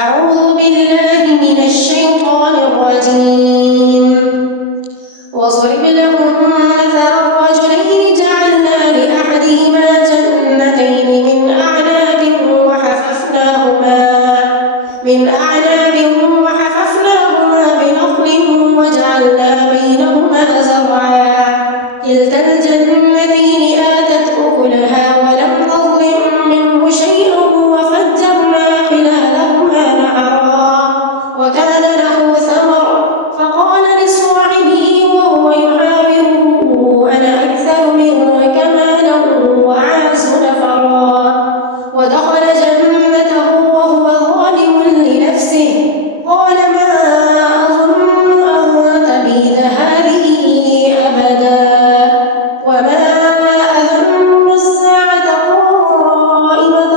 أعوذ بالله من الشيطان الرجيم. واضرب لهم مثل الرجلين جعلنا لأحدهما جنتين من أعناب بنخل وجعلنا بينهما زرعا كلتا الجنتين آتت أكلها ولم تظلم منه شيئا وفجرنا خلالهما نهرا وكان له ثمر فقال لصاحبه وهو يحاوره أنا أكثر منك مالا وأعز نفرا ودخل جنته وهو ظالم لنفسه قال ما أظن أن تبيد هذه أبدا وما أظن الساعة قائمة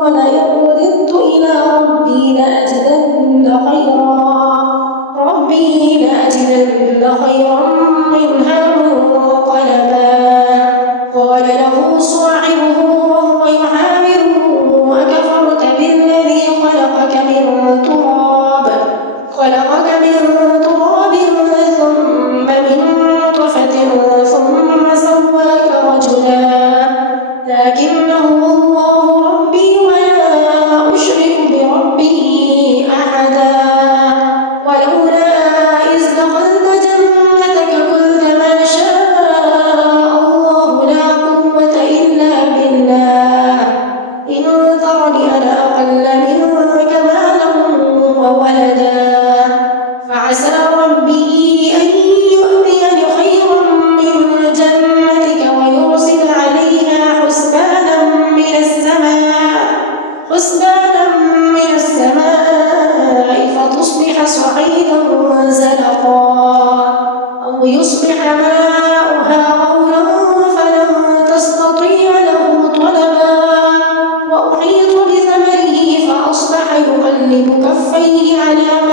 ولئن رددت إلى ربي لأجدن خيرا منها منقلبا قال له صاحبه وهو يحاوره أكفرت بالذي خلقك من تراب ثم من نطفة ثم سواك رجلا لكنه الله ربي ولا أشرك بربي أحدا ولولا إذ دخلت جنتك قلت ما شاء الله لا قوة إلا بالله إن ترني أنا أقل منك مالا وولدا فعسى ربي أن يؤتيني خيرا من جنتك ويرسل عليها حسبانا من السماء فتصبح صعيدا زلقا أو يصبح ماؤها غورا فلن تستطيع له طلبا وأحيط بثمره فأصبح يقلب كفيه على ما